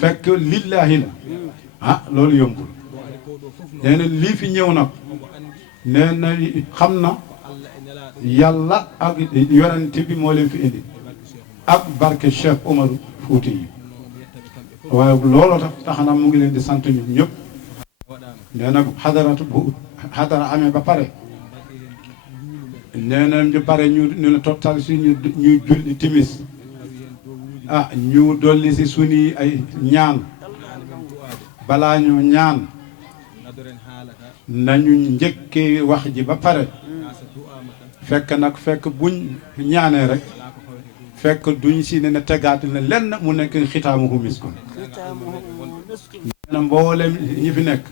fekk lillahi la ah loolu yombul nee na lii fi ñëw nag nee na xam na yàlla ak yonente bi moo leen fi indi ak barke Cheikh Omar Fouti yi waaye looloo tax na mu ngi leen di sant ñun ñëpp nee na xadara amee ba pare nee na ñu pare ñu ne total si ñu julli timis ah ñu dolli si suñuy ay ñaan balaa ñu ñaan nañu njëkkee wax ji ba pare fekk buñ ñaanee rek fekk duñ si ne tegaat ne lenn mu nekk xitaamuhu miskun nee na mboolem ñi fi nekk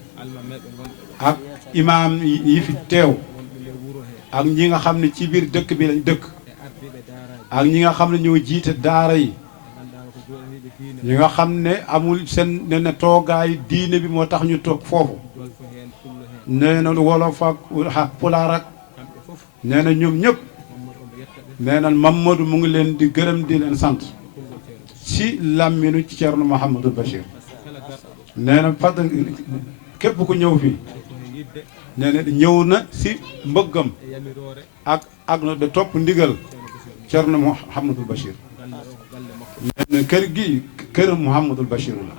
ak imaam yi fi teew ak ñi nga xam ne ci biir dëkk bi lañ dëkk ak ñi nga xam ne ñoo jiite daara yi ñi nga xam ne amul seen ne toogaay diine bi moo tax ñu toog foofu nee na wolof ak pulaar ak nee na ñoom ñëpp nee na Mamadou mu ngi leen di gërëm di leen sant si làmminu ci Ceerno Mouhamadou Bachir nee na fat képp ku ñëw fii nee na ñëw na si mbëggam ak de topp ndigal Ceerno Mouhamadou Bachir nee na kër gi kër Mouhamadou Bachir la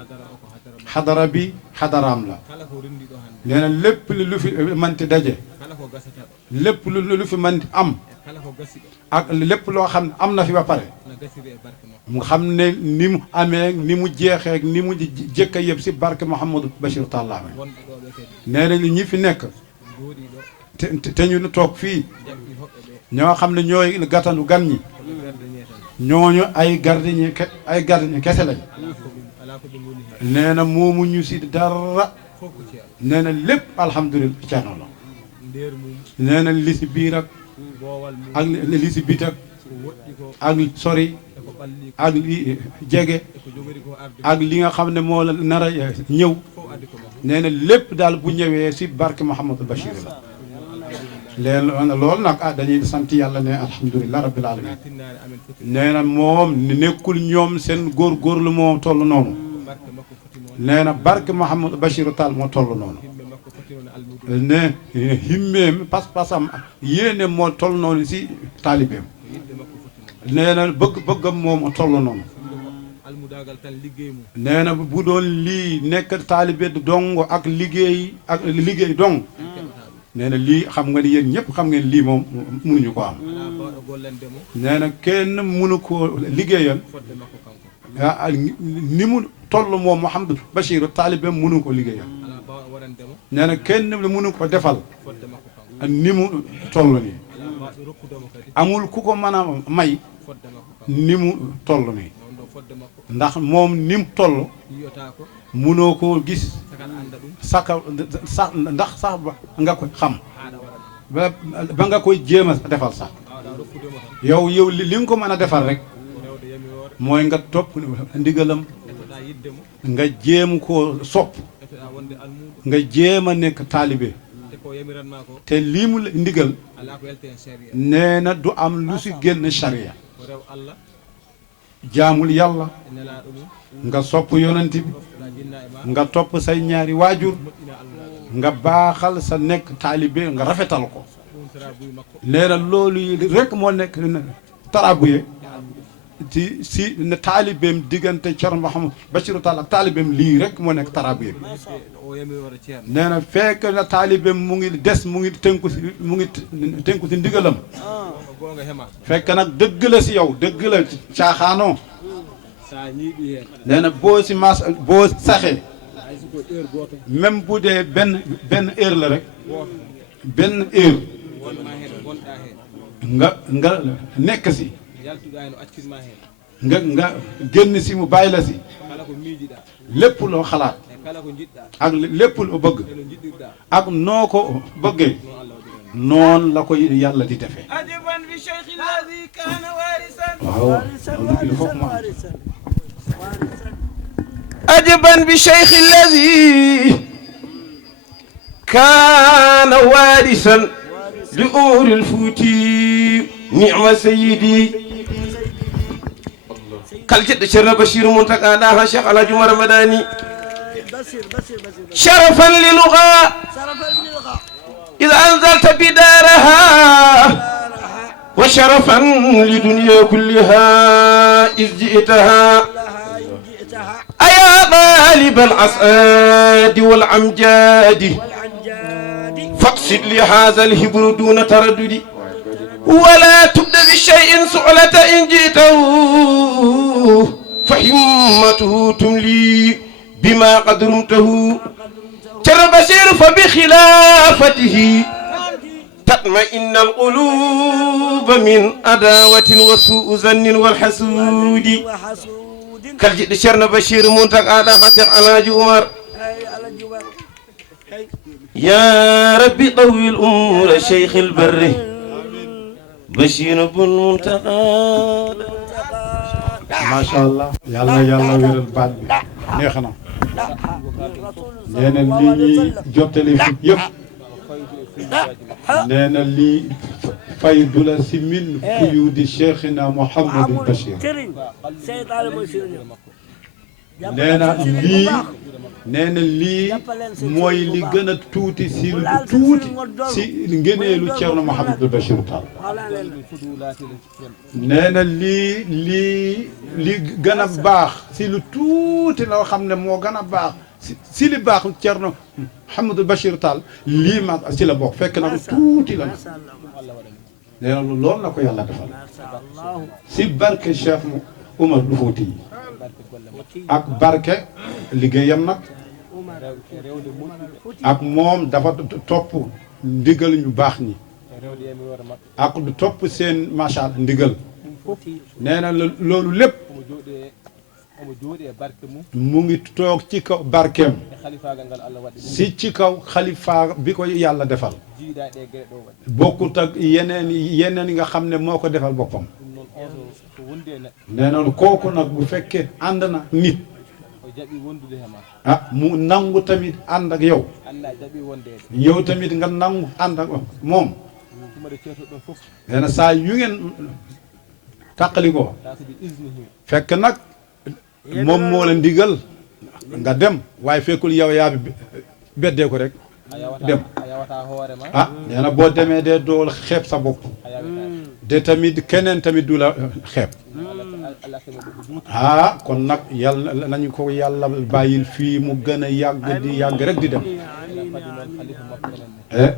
xadara bi xadaraam la nee na lépp lu fi manti daje lépp lu fi manti am ak lépp loo xam ne am na fi ba pare mu xam ne ni mu amee ni mu jeexee ni mu jëkka yëpp si barke Mouhamadou Bachir Talla nee na ñi fi nekk te ñu toog fii ñoo xam ne ñooy gàttandu gan ñi ñooñu ay gardien kese lañ nee na moomu ñu si dara nee na lépp alhamdulilah Ceerno la nee na li si biir ak li si bit ak sori ak li jege ak li nga xam ne moo la nar a ñëw nee na lépp daal bu ñëwee si barke Mouhamadou Bachir la léegi loolu nag dañuy sant yàlla ne alhamdulilah rabbil alamin nee na moom nekkul ñoom seen góorgóorlu moo toll noonu nee na barke Mouhamadou Bachir Tall moo toll noonu ne himmeem pas-pasam yéene moo toll noonu si taalibeem nee na bëggam moom toll noonu nee na bu doon lii nekk taalibe dong ak liggéey dong nee na lii xam nga ni yéen ñëpp xam ngeen lii moom mënuñu ko am nee na kenn mënu ko liggéeyal ni mu toll moom Mouhamadou Bachir taalibeem mënu ko liggéeyal nee na kenn mënu ko defal ni mu toll nii amul ku ko mën a may ni mu toll nii ndax moom ni mu toll mënoo koo gis ndax sax ba nga koy xam ba nga koy jéem a defal sax yow li nga ko mën a defal rek mooy nga topp ndigalam nga jéem koo sopp nga jéem a nekk taalibe te lii mu ndigal nee na du am lu si génn charia jaamul yàlla nga sopp yonent bi nga topp say ñaari waajur nga baaxal sa nekk taalibe nga rafetal ko nee na loolu rek moo nekk tarabuye si ne taalibeem diggante Ceerno Mouhamadou Bachir Tall ak taalibeem lii rek moo nekk tarabuye bi nee na fekk na taalibeem mu ngi des mu ngi tënku si ndigalam fekk nag dëgg la si yow dëgg la caaxaanoo nee na boo si mas boo saxee même bu dee benn heure la rek benn heure nga nekk si nga génn si mu bàyyi la si lépp loo xalaat ak lépp loo bëgg ak noo ko bëggee noonu la ko yàlla di defee waaw il faut que عجبا بشيخ الذي كان وارثا لأور الفوتي نعم سيدي كالجد شرنا بشير منتقى داها شيخ على جمر مداني شرفا للغة إذا أنزلت بدارها وشرفا لدنيا كلها إذ جئتها أيا غالب العصاد والعمجاد فاقصد لهذا الهبر دون تردد ولا تبدأ بشيء سؤلة إن جئته فهمته تملي بما قد رمته ترى بشير فبخلافته تطمئن القلوب من عداوة وسوء ظن والحسود كالجد شرنا بشير منتقى داخل على عمر يا ربي طول أمور شيخ البر بشير بن منتقى ما شاء الله يلا يلا وير البال نيخنا نينا لي جوتلي في يب نينا لي فايدولا سمين فيود شيخنا محمد البشير neena lii mooy li gën a tuuti si lu tuuti si ngëneelu Ceerno Mouhamadou Bachir Tall neena li gën a baax si lu tuuti loo xam ne moo gën a baax si li baax Ceerno Mouhamadou Bachir Tall lii mag si la bokk fekk na lu tuuti la neena loolu la ko yàlla defal si barke Cheikh Oumar du Fouti ak barke liggéeyam nag ak moom dafa topp ndigal ñu baax ñi ak du topp seen macha allah ndigal nee na loolu lépp mu ngi toog ci kaw barkeem si ci kaw xalifa bi ko yàlla defal bokkut ak yeneen yi nga xam ne moo ko defal boppam nee na kooku nag bu fekkee ànd na nit ah mu nangu tamit ànd ak yow yow tamit nga nangu ànd ak moom nee na saa yu ngeen tàqali ko fekk nag moom moo la ndigal nga dem waaye fekkul yow yaa beddee ko rek dem ah nee na boo demee de doo xeeb sa bopp de tamit keneen tamit du la xeeb ah kon nag yàlla nañu ko yàlla bàyyil fii mu gën a yàgg di yàgg rek di dem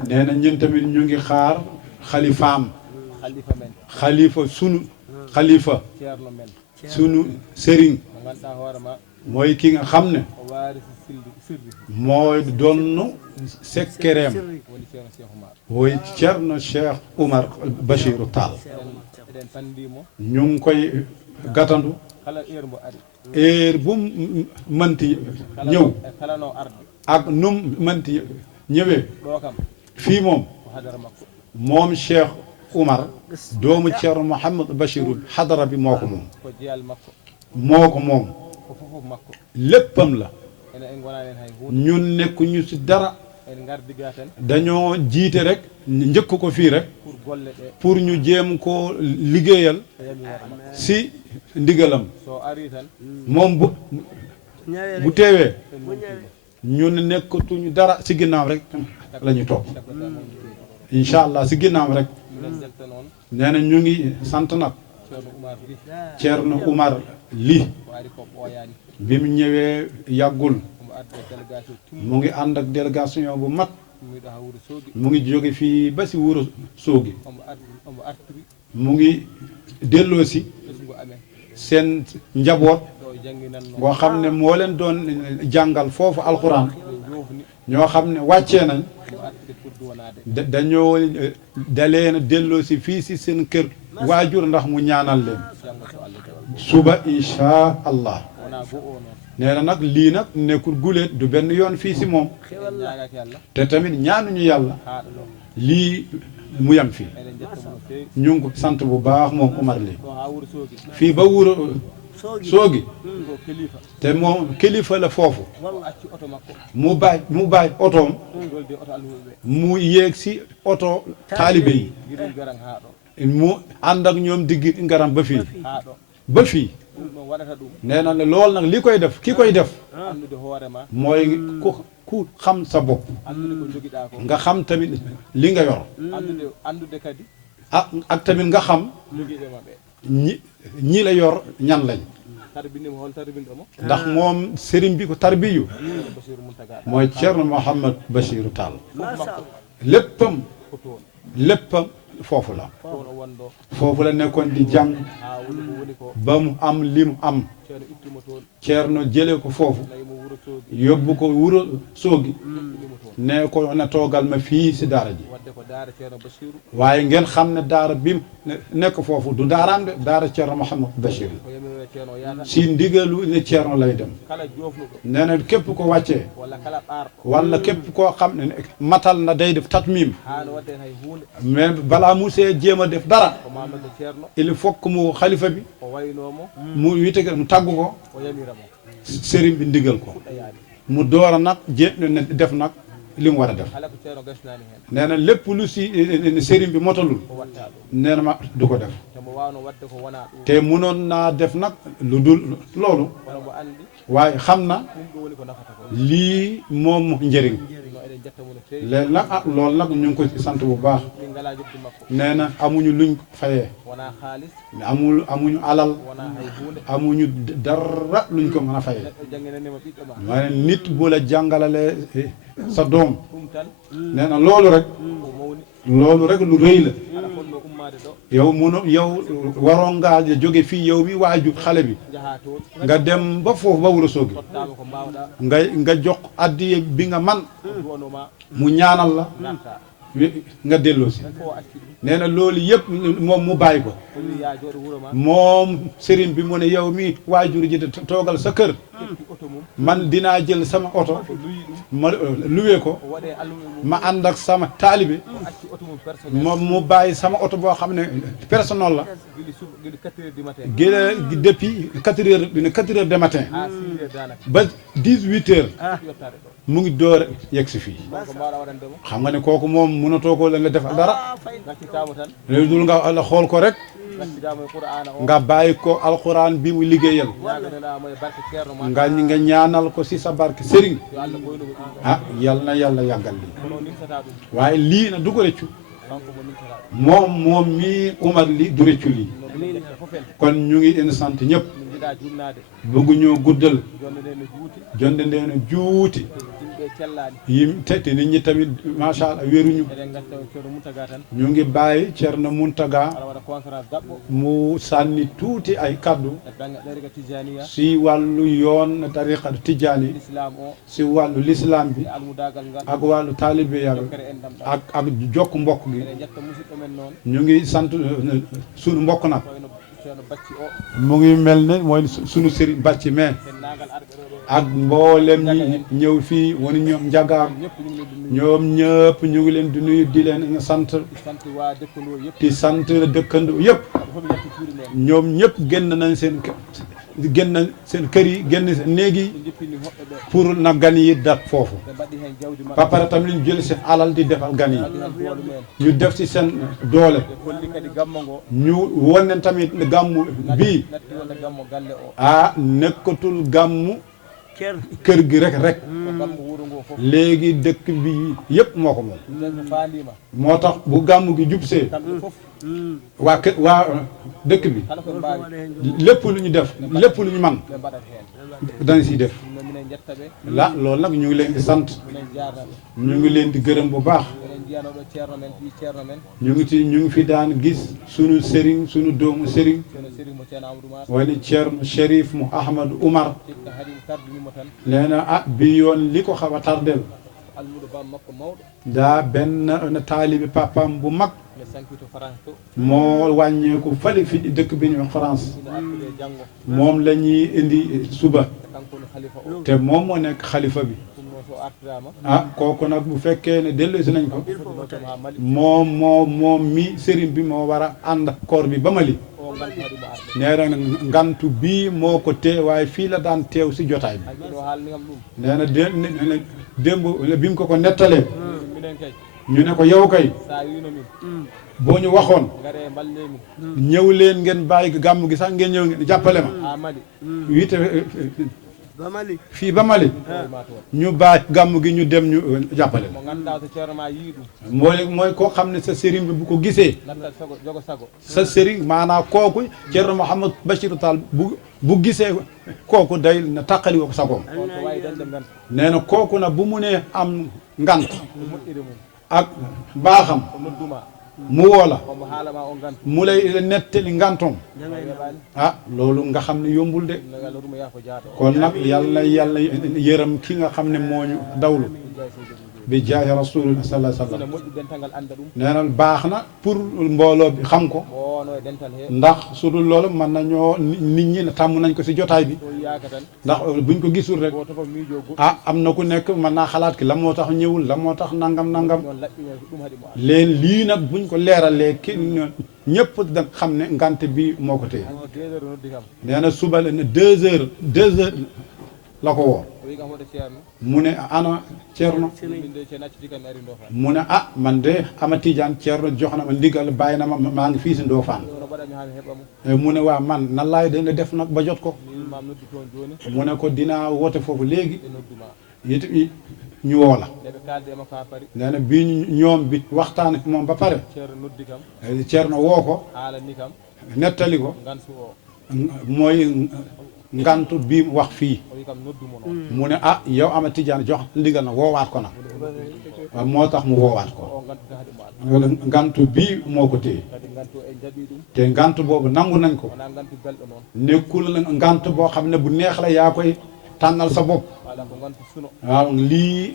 nee na ñun tamit ñu ngi xaar xalifaam xalifa sunu xalifa sunu sëriñ mooy ki nga xam ne mooy donnu sekkereem mooy Ceerno Cheikh Oumar Bachir Tall ñu ngi koy gàttandu heure bu mënti ñëw ak num mënti ñëwee fii moom Cheikh Oumar doomu Ceerno Mouhamadou Bachirul xadara bi moo ko moom léppam la ñun nekkuñu si dara dañoo jiite rek njëkk ko fii rek pour ñu jéem ko liggéeyal si ndigalam moom bu teewee ñun nekkatuñu dara si ginnaaw rek la ñu toog incha allah si ginnaaw rek nee na ñu ngi sant nag Ceerno Oumar li bi mu ñëwee yàggul mu ngi ànd ak délégation bu mat mu ngi jóge fii ba si Wuro Soogi mu ngi delloo si seen njaboot boo xam ne moo leen doon jàngal foofu alxuraan ñoo xam ne wàccee nañ dañoo daleen delloo si fii si seen kër waajur ndax mu ñaanal leen suba incha allah nee na nag lii nag nekkul guléet du benn yoon fii si moom te tamit ñaanuñu yàlla lii mu yam fii ñu ngi ko sant bu baax moom Oumar li fii ba Wuro Soogi te moom kilifa la foofu mu bàyyi otoom mu yéeg si oto taalibe yi mu ànd ak ñoom digg ngaram ba fii nee na ne loolu nag li koy def ki koy def mooy ku xam sa bopp nga xam tamit li nga yor ak tamit nga xam ñi la yor ñan lañ ndax moom sëriñ bi ko tarbiyu mooy Ceerno Mouhamed Bachirou Tall léppam foofu la nekkoon di jàng ba mu am li mu am Ceerno jëlee ko foofu yóbbu ko Wuro Soogi ne ko na toogal ma fii si daara ji waaye ngeen xam ne daara bi nekk foofu du daaraam de daara Ceerno Mouhamed Bachir si ndigalu ne Ceerno lay dem nee na képp ko wàccee wala képp koo xam ne matal na day def tatmim mais balaa mu see jéem a def dara il faut que mu xalifa bi mu wite mu tàggu ko sëriñ bi ndigal ko mu door a nag def nag li mu war a def nee na lépp lu si sëriñ bi motalul nee na ma du ko def te mënoon naa def nag lu dul loolu waaye xam na lii moom njëriñ léegi nag loolu nag ñu ngi ko sant bu baax nee na amuñu luñ fayee amuñu alal amuñu dara luñ ko mën a fayee waaye nit bu la jàngalalee sa doom nee na loolu rek lu rëy la yow yow waroon ngaa jóge fii yow mi waaju xale bi nga dem ba foofu ba Wuro Soogi nga jox addiye bi nga man mu ñaanal la nga delloo si nee na loolu yëpp moom mu bàyyi ko moom sëriñ bi mu ne yow mi waajur ji toogal sa kër man dinaa jël sama oto ma luwee ko ma ànd ak sama taalibe moom mu bàyyi sama oto boo xam ne personnel la gële depuis 4 heures du matin ba 18 heures mu ngi door yegg si fii xam nga ne kooku moom mënatoo ko la nga defal dara léegi dul nga la xool ko rek nga bàyyi ko alxuraan bi mu liggéeyal nga ñaanal ko si sa barke sëriñ yal na yàlla yàggal lii waaye lii na du ko rëccu moom mii Umar li du rëccu lii kon ñu ngi leen sant ñëpp bëggu ñoo guddal jonde ndeena juuti yim te nit ñi tamit macha allah wéruñu ñu ngi bàyyi Ceerno Muntaga mu sànni tuuti ay kaddu si wàllu yoon tariqa tijaani si wàllu lislaam bi ak wàllu taalibe yàlla ak jokk mbokk gi ñu ngi sant sunu mbokk nag mu ngi mel ne mooy sunu sëriñ bàcci mais ak mboolem ñi ñëw fii woni ñoom njagaam ñoom ñëpp ñu ngi leen di nuyu di leen sant di sant dëkkandoo yëpp ñoom ñëpp génn nañ seen kër yi génn seen néeg yi pour na gan yi dat foofu ba pare tamit ñu jël seen alal di defal gan yi ñu def ci seen doole ñu wone tamit gàmmu bii nekkatul gàmmu kër gi rek léegi dëkk bi yëpp moo ko moom moo tax bu gàmmu gi jubsee waa dëkk bi lépp lu ñu def lépp lu ñu man dañ siy def loolu nag ñu ngi leen di sant ñu ngi leen di gërëm bu baax ñu ngi fi daan gis sunu sëriñ sunu doomu sëriñ wala Ceerno Chérif mu Ahmadou Oumar nee na bi yoon li ko xaw a tardel daa benn taalibi papam bu mag moo wàññeeku fale fi dëkk bi ñu France moom la ñuy indi suba te moom moo nekk xalifa bi kooku nag bu fekkee ne dellusi nañ ko moom mi sëriñ bi moo war a ànd koor bi ba Mali nee na ngantu bii moo ko tee waaye fii la daan teew si jotaay bi nee na démb bi mu ko nettalee ñu ne ko yow kay boo ñu waxoon ñëw leen ngeen bàyyi gàmm gi sax ngeen ñëw ngeen jàppale ma wiite fii ba Mali ñu bàyyi gàmm gi ñu dem ñu jàppale la mooy koo xam ne sa sëriñ bi bu ko gisee sa sëriñ maanaam kooku Thierno Mouhamed Bachirou Tall bu gisee kooku day na tàqali ko sagoom nee na kooku na bu mu nee am ngant ak baaxam mu woo la mu lay nettali ngantoom ah loolu nga xam ne yombul de kon nag yàlla yërëm ki nga xam ne moo ñu dawlu bi jaay rasulullah sallallahu alayhi wa sallam nee na baax na pour mbooloo bi xam ko ndax su dul loolu mën nañoo nit ñi tàmm nañ ko si jotaay bi ndax buñ ko gisul rek ah am na ku nekk mën naa xalaat ki la moo tax ñëwul la moo tax nangam leen lii nag buñ ko leeralee ki ñëpp da xam ne ngante bi moo ko téye nee na suba la ne 2 heures la ko woo mu ne ana Thierno mu ne ah man de ama Tidiane Thierno jox na ma ndigal bàyyi na ma maa ngi fii si Ndofane mu ne waa man nan laay dana def nag ba jot ko mu ne ko dinaa woote foofu léegi it ñu woo la nee na bii ñoom bi waxtaan moom ba pare Thierno woo ko nettali ko mooy ngantu bi wax fii mu ne ah yow ama Tidiane jox ndigal na woowaat ko nag moo tax mu woowaat ko ngantu bii moo ko téye te ngantu boobu nangu nañ ko nekkul ngantu boo xam ne bu neex la yaa koy tànnal sa bopp waaw lii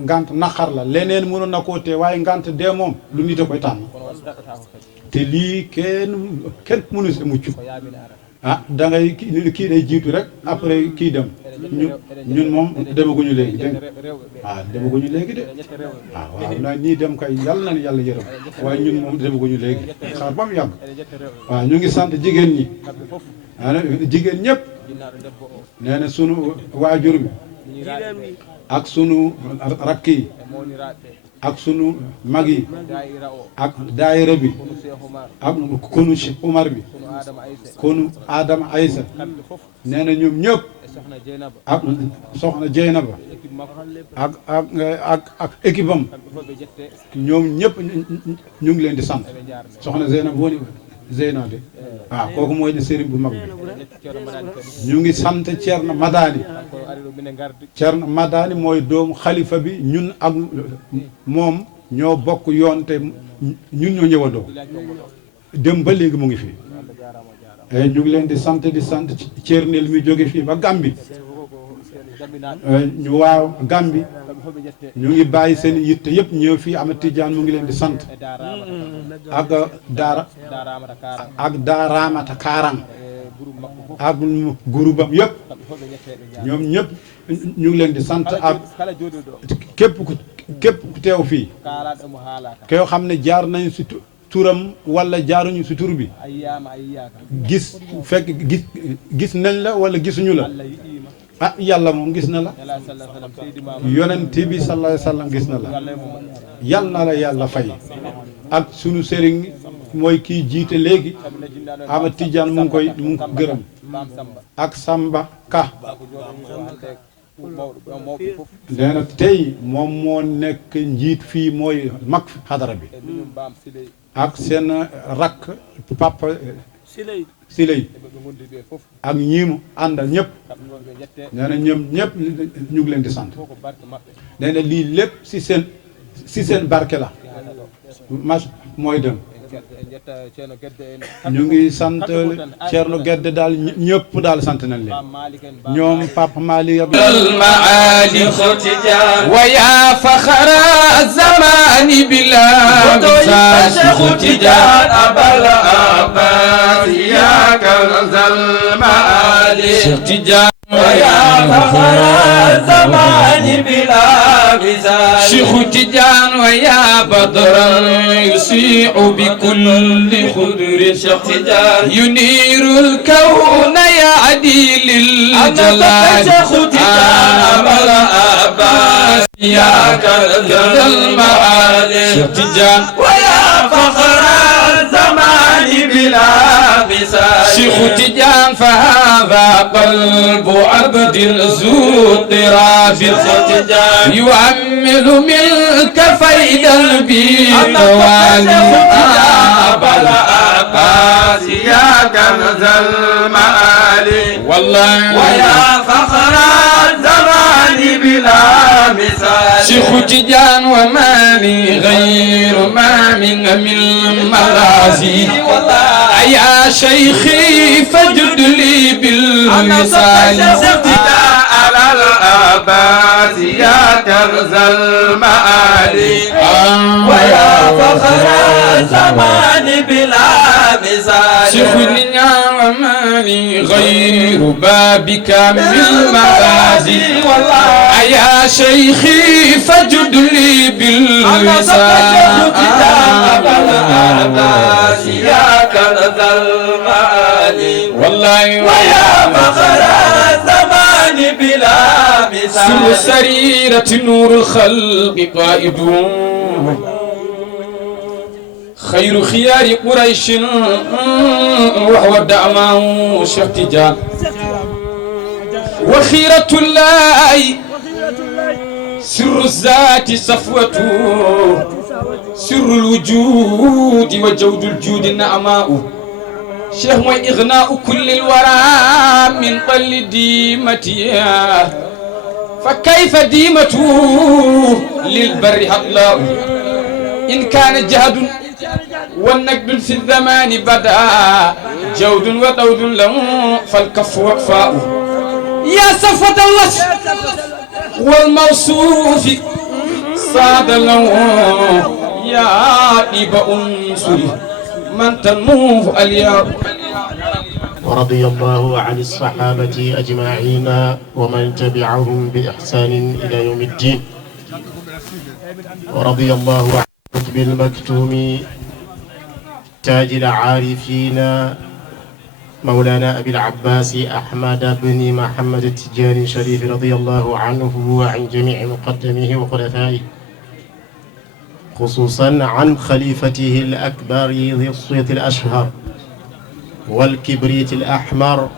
ngant naqar la leneen mënoon na koo tee waaye ngant dee moom lu nit a koy tànn te lii kenn mënu si mucc ah da ngay kii day jiitu rek après kii dem ñun moom demaguñu léegi dégg waaw demaguñu léegi de waaw na ñii dem kay yàlla na yàlla yërëm waaye ñun moom demaguñu léegi xaar ba mu yàgg waaw ñu ngi sant jigéen ñi jigéen ñëpp nee na sunu waajur bi ak sunu rakk yi ak sunu mag yi ak daayira bi ak konu Cheikh Oumar bi konu Adama Aïssa nee na ñoom ñëpp ak soxna Jeynaba ak équipe am ñoom ñëpp ñu ngi leen di sant soxna Zeynab wooni Zeyna de waaw kooku mooy ne sëriñ bu mag bi ñu ngi sant Thierno Madani Thierno Madani mooy doomu xalifa bi ñun ak moom ñoo bokk yoon te ñun ñoo ñëwandoo dem ba léegi mu ngi fii ñu ngi leen di sant Thierno mi jóge fii ba Gambi ñu waaw Gambi ñu ngi bàyyi seen yitte yëpp ñëw fii Ahmed Tidiane mu ngi leen di sant ak Daaramata Kaarang ak gurubam yëpp ñoom ñëpp ñu ngi leen di sant ak képp ku teew fii koo xam ne jaar nañ si turam wala jaaruñu si tur bi gis nañ la wala gisuñu la ah yàlla moom gis na la yonent bi sallallahu alayhi wa sallam gis na la yal na la yàlla fay ak sunu sëriñ mooy kii jiite léegi Ahmed Tidiane mu ngi ko gërëm ak Samba Ka nee na tey moom moo nekk njiit fii mooy mag xadara bi ak seen rakk papa Siley ak ñiimu àndal ñëpp nee na ñoom ñëpp ñu ngi leen di sant nee na lii lépp si seen barke la mooy dem ñu ngi sant Thierno Guédé daal ñëpp daal sant nañ leen ñoom Papa Mali المعالي ختجا ويا فخر الزمان بلا مثال ختجا أبا العباس يا كنز المعالي ختجا ويا فخر الزمان بلا مثال شيخ تجان ويا بدرا يسيع بكل خضر شيخ تجان ينير الكون يعدي للجلال أبا العباس يا كنز المعالي شيخ تجان ويا فخر الزمان بلا مثال شيخ تجان فهذا قلب عبد ذو اضطراب يؤمل منك فيدا بالنوالي بالعباس يا كنز المعالي والله ويا فخر الزمان بلا مثال شيخ تجان وما لي غير ما من المغازي يا شيخي فجد لي بالمثال على الآباس يا كنز المعالي ويا فخر الزمان بلا مثال شيخ وما لي غير بابك من المغازي يا شيخي فجد لي بالمثال يا كنز المعالي والله ويا فخر الزمان بلا مثال سريرة نور الخلق قائدون خير خيار قريش وهو الدعماء شيخ تجان وخيرة الله سر الذات صفوته سر الوجود وجود الجود النعماء شيخ موي إغناء كل الورى من قل ديمتي فكيف ديمته للبر هطلاء إن كان جهد والنقد في الزمان بدا جود وطود له فالكف وقفاء يا صفوة الوصف والموصوف صاد له يا إبا أنصري من تنوه اليوم. ورضي الله عن الصحابة أجمعين ومن تبعهم بإحسان إلى يوم الدين. ورضي الله عن القطب المكتوم تاج العارفين مولانا أبي العباس أحمد بن محمد التجاني الشريف رضي الله عنه وعن جميع مقدميه وخلفائه، خصوصا عن خليفته الأكبر ذي الصيت الأشهر والكبريت الأحمر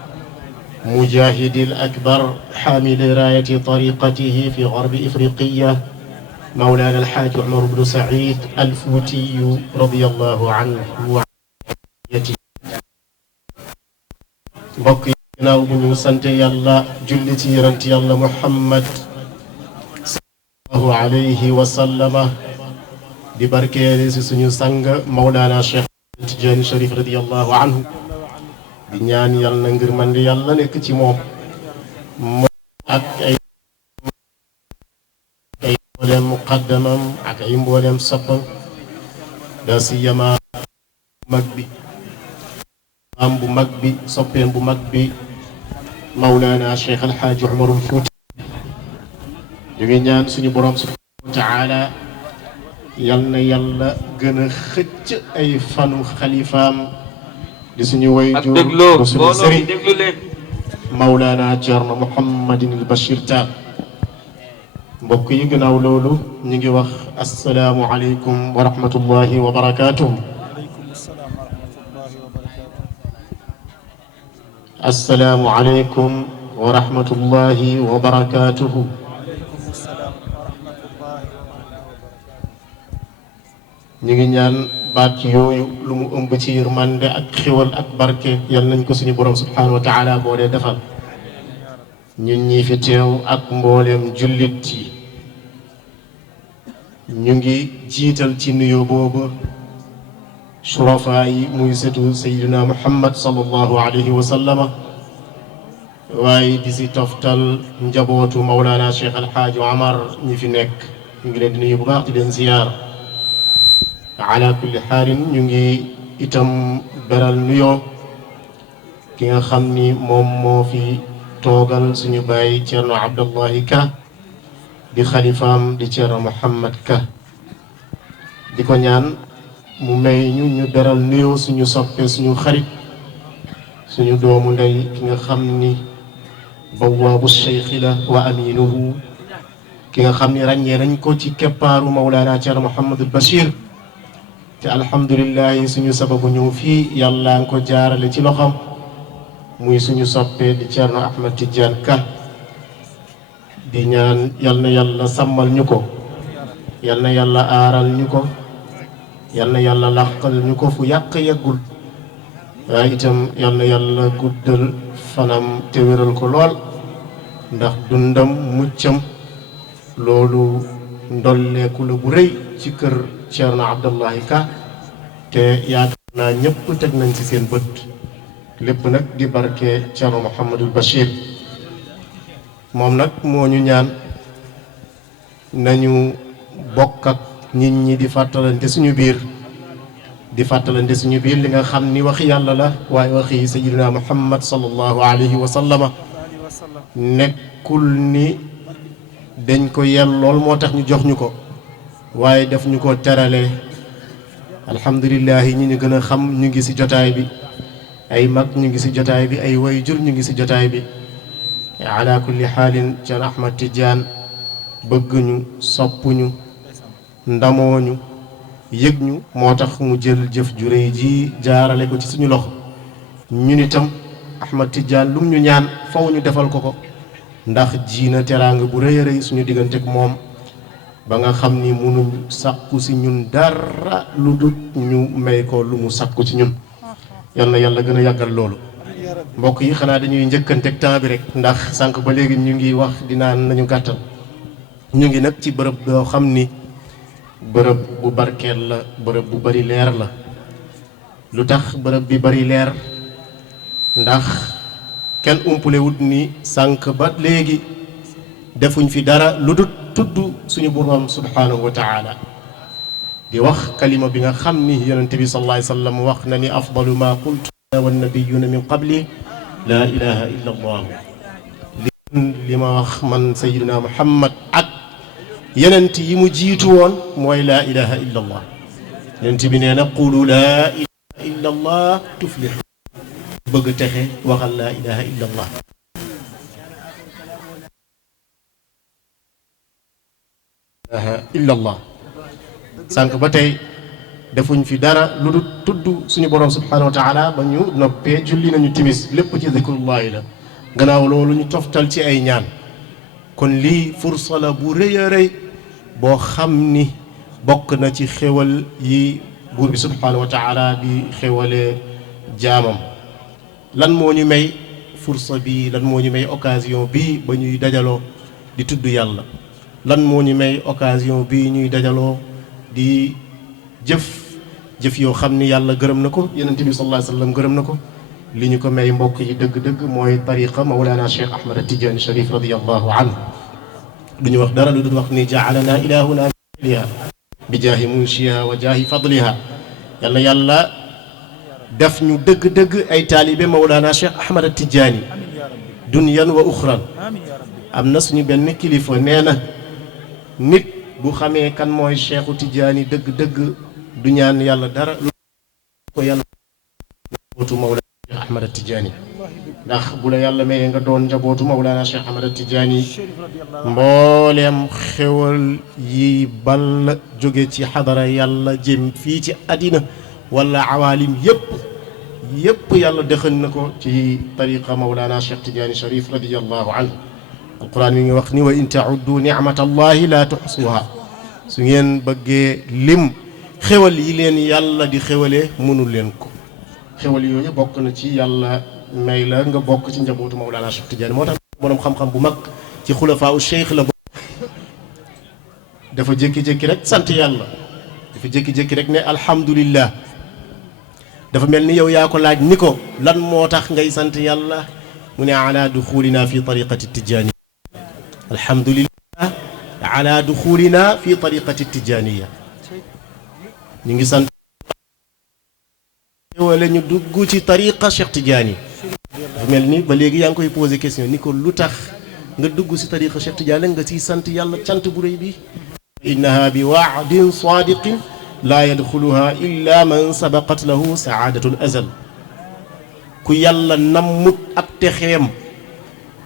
مجاهد الأكبر حامل راية طريقته في غرب إفريقيا مولانا الحاج عمر بن سعيد الفوتي رضي الله عنه وعنيته. mbokk yi ginnaaw bu ñu sante yàlla julli ci yonent yàlla Muhammad sallallahu alayhi wa sallama di barkeele si suñu sang Mawlana Cheikh Tidiane Cherif radiyallahu anhu di ñaan yàlla na ngir man di yàlla nekk ci moom ak ay mboolem muqaddamam ak ay mboolem soppam da si yama mag bi am bu mag bi soppeem bu mag bi Mawlana Cheikh El Hadj Omar Fouti ñu ngi ñaan suñu borom subhanahu wa taala yal na yàlla gën a xëcc ay fanu xalifaam di suñu wayjur di suñu sëriñ Mawlana Thierno Mouhamadin El Bachir Tall. mbokk yi gannaaw loolu ñu ngi wax asalaamu aleykum wa rahmatullahi wa barakatuhu. السلام عليكم ورحمة الله وبركاته. نيغي ñaan baat yooyu lu mu ëmb ci yërmande ak xéwal ak barke yal nañ ko suñu borom subhanahu wa taala boo dee defal ñun ñi fi teew ak mbooleem jullit yi. ñu ngi jiital ci nuyoo boobu shurafa yi muy setu sayyidina Muhammad sallallahu alayhi wa sallama waaye di si toftal njabootu Mawlana Cheikh El Hadj Omar ñi fi nekk ñu ngi leen di nuyu bu baax di leen ziyaar. ala kulli xaalin ñu ngi itam beral nuyoo ki nga xam ni moom moo fi toogal suñu baay Thierno Abdullahi Ka di xalifaam di Thierno Mouhammad Ka di ko ñaan mu may ñu beral nuyoo suñu soppe suñu xarit suñu doomu ndey ki nga xam ni bawaabu cheikhi la wa aminuhu ki nga xam ni ràññee nañ ko ci keppaaru Mawlana Thierno Mouhamadul Bachir te alhamdulillahi suñu sababu ñëw fii yàlla nga ko jaarale ci loxam muy suñu soppee di Thierno Ahmed Tidiane Ka di ñaan yal na yàlla sàmmal ñu ko yal na yàlla aaral ñu ko yal na yàlla làqal ñu ko fu yàq yeggul waaye itam yal na yàlla guddal fanam te wéral ko lool ndax dundam muccam loolu ndolleeku la bu rëy ci kër Thierno Abdallahi Ka te yaakaar naa ñëpp teg nañ ci seen bët lépp nag di barke Thierno Mouhamadul Bachir moom nag moo ñu ñaan nañu bokk ak nit ñi di fàttalante suñu biir li nga xam ni waxi yàlla la waaye waxi sayyidina Muhammad sallallahu alayhi wa sallama nekkul ni dañ ko yellool moo tax ñu jox ñu ko waaye def ñu ko terale alhamdulillahi ñi ñu gën a xam ñu ngi ci jotaay bi ay mag ñu ngi ci jotaay bi ay wayjur ñu ngi ci jotaay bi ala kulli xaalin Thierno Ahmed Tidiane bëgg ñu sopp ñu ndamoo ñu yëg ñu moo tax mu jël jëf ju réy ji jaarale ko ci suñu loxo ñun itam Ahmed Tidiane lum ñu ñaan faw ñu defal ko ko ndax jiina teraanga bu rëy a rëy suñu diggante ak moom ba nga xam ni mënuñ sàkku ci ñun dara lu dul ñu may ko lu mu sàkku ci ñun yal na yàlla gën a yàggal loolu mbokk yi xanaa dañuy njëkkanteeg temps bi rek ndax sànq ba léegi ñu ngi wax dinaan nañu gàttal ñu ngi nag ci bërëb boo xam ni bërëb bu barkeel la bërëb bu bari leer la lu tax bërëb bi bari leer ndax kenn umpule wut ni sànq ba léegi defuñ fi dara lu dul tudd suñu borom subhanahu wa taala di wax kalima bi nga xam ni yonente bi sallallahu alayhi wa sallam wax na ni afdalu ma qultu wannabiyuna min qabli laa ilaha illa allah li ma wax man sayyidina Muhammad ak yenent yi mu jiitu woon mooy laa ilaha illa allah yenent bi nee na qulu laa ilaha illa allah tuflixu bëgg texe waxal laa ilaha illa allah illa allah sànq ba tey defuñ fi dara lu dul tudd suñu borom subhanahu wa taala ba ñu noppee julli nañu timis lépp ci zikrullahi la gannaaw loolu ñu toftal ci ay ñaan kon lii fursa la bu rëy a rëy boo xam ni bokk na ci xewal yi buur bi subhanahu wa taala di xewalee jaamam lan moo ñu may fursa bi lan moo ñu may occasion bi ba ñuy dajaloo di tudd yàlla lan moo ñu may occasion bi ñuy dajaloo di jëf yoo xam ni yàlla gërëm na ko yonent bi sallallahu alayhi wa sallam gërëm na ko li ñu ko may mbokk yi dëgg-dëgg mooy tariqa Mawlana Cheikh Ahmed Tidiane Cherif radiyallahu anhu du ñu wax dara lu dul wax ni jaalana ilahuna liha bi jaahi munshiha wa jaahi fadliha yàlla yàlla def ñu dëgg-dëgg ay taalibe Mawlana Cheikh Ahmed Tidiane dunyan wa uxran am na suñu benn kilifa nee na nit bu xamee kan mooy Cheikhu Tidiane dëgg-dëgg du ñaan yàlla dara lu ko yàlla njabootu Mawlana Cheikh Ahmed Tidiane ndax bu la yàlla mayee nga doon njabootu Mawlana Cheikh Ahmed Tidiane mbooleem xewal yi bal jóge ci xadara yàlla jëm fii ci àddina wala awaalim yépp yàlla dëxën na ko ci tariqa Mawlana Cheikh Tidiane Cherif radiyallahu anhu alquran mi ngi wax ni wa in tauddu nicmatallahi la tuxsuha su ngeen bëggee lim xewal yi leen yàlla di xewalee mënul leen ko xewal yooyu bokk na ci yàlla may la nga bokk ci njabootu Mawlana Cheikh Tidiane moo tax boroom xam-xam bu mag ci xulafaa u cheikh la bokk dafa jékki-jékki rek sant yàlla dafa jékki-jékki rek ne alhamdulillah dafa mel ni yow yaa ko laaj ni ko lan moo tax ngay sant yàlla mu ne ala duxulina fi tariqati tijaniya alhamdulillah ala duxulina fi tariqati tijaniya ñu ngi sant wala ñu dugg ci tariqa Cheikh Tidiane dafa mel ni ba léegi yaa ngi koy posé question ni ko lu tax nga dugg ci tariqa Cheikh Tidiane nga ciy sant yàlla cant bu rëy bi innaha bi waadin sadiqin laa yadxuluha illa man sabaqat lahu saadatul azal ku yàlla nammut ab texeem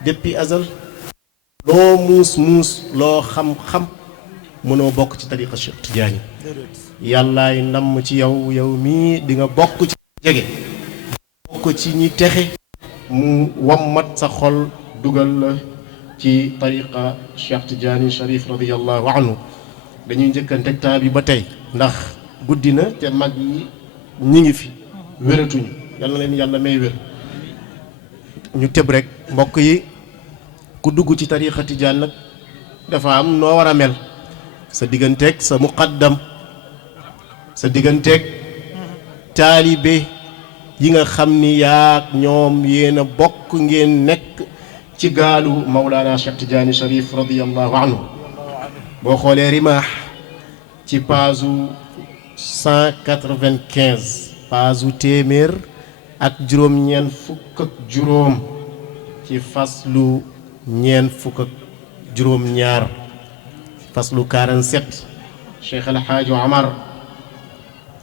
depuis azal loo muus loo xam-xam mënoo bokk ci tariqa Cheikh Tidiane yàllaay namm ci yow mii di nga bokk ci jege bokk ci ñi texe mu wammat sa xol dugal la ci tariqa Cheikh Tidiane Cherif radiyallahu anhu dañuy njëkkante temps bi ba tey ndax guddi na te mag yi ñi ngi fi wératuñu yal na leen yàlla may wér ñu tëb rek mbokk yi ku dugg ci tariqa Tidiane nag dafa am noo war a mel sa digganteeg sa muqaddam sa digganteeg taalibe yi nga xam ni yaak ñoom yéen a bokk ngeen nekk ci gaalu Mawlana Cheikh Tidiane Cherif radiyallahu anhu boo xoolee rimaax ci paasu 195 paasu téeméer ak juróom-ñeent fukk ak juróom ci faslu ñeent fukk ak juróom-ñaar faslu 47 Cheikh El Hadj Omar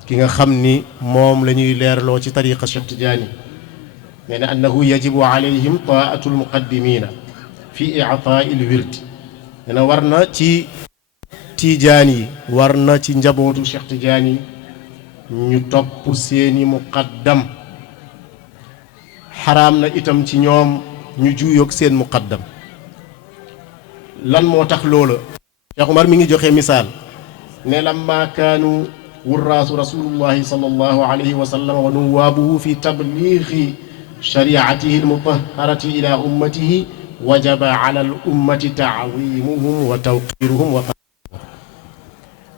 ki nga xam ni moom la ñuy leerloo ci tariqa Cheikh Tidiane nee na annahu yajibu alayhim taatu almuqaddimina fi i'taai alwird nee na war na ci Tidiane yi war na ci njabootu Cheikh Tidiane yi ñu topp seeni muqaddam xaraam na itam ci ñoom ñu juuyoog seen muqaddam lan moo tax loola Cheikh Omar mi ngi joxe misaal ne lamma kaanu wurraasu rasulullahi sallallahu alayhi wa sallam wa nuwaabuhu fi tabliixi shariatihi almutahharati ila ummatihi wajaba ala al ummati taawimuhum wa tawqiruhum wa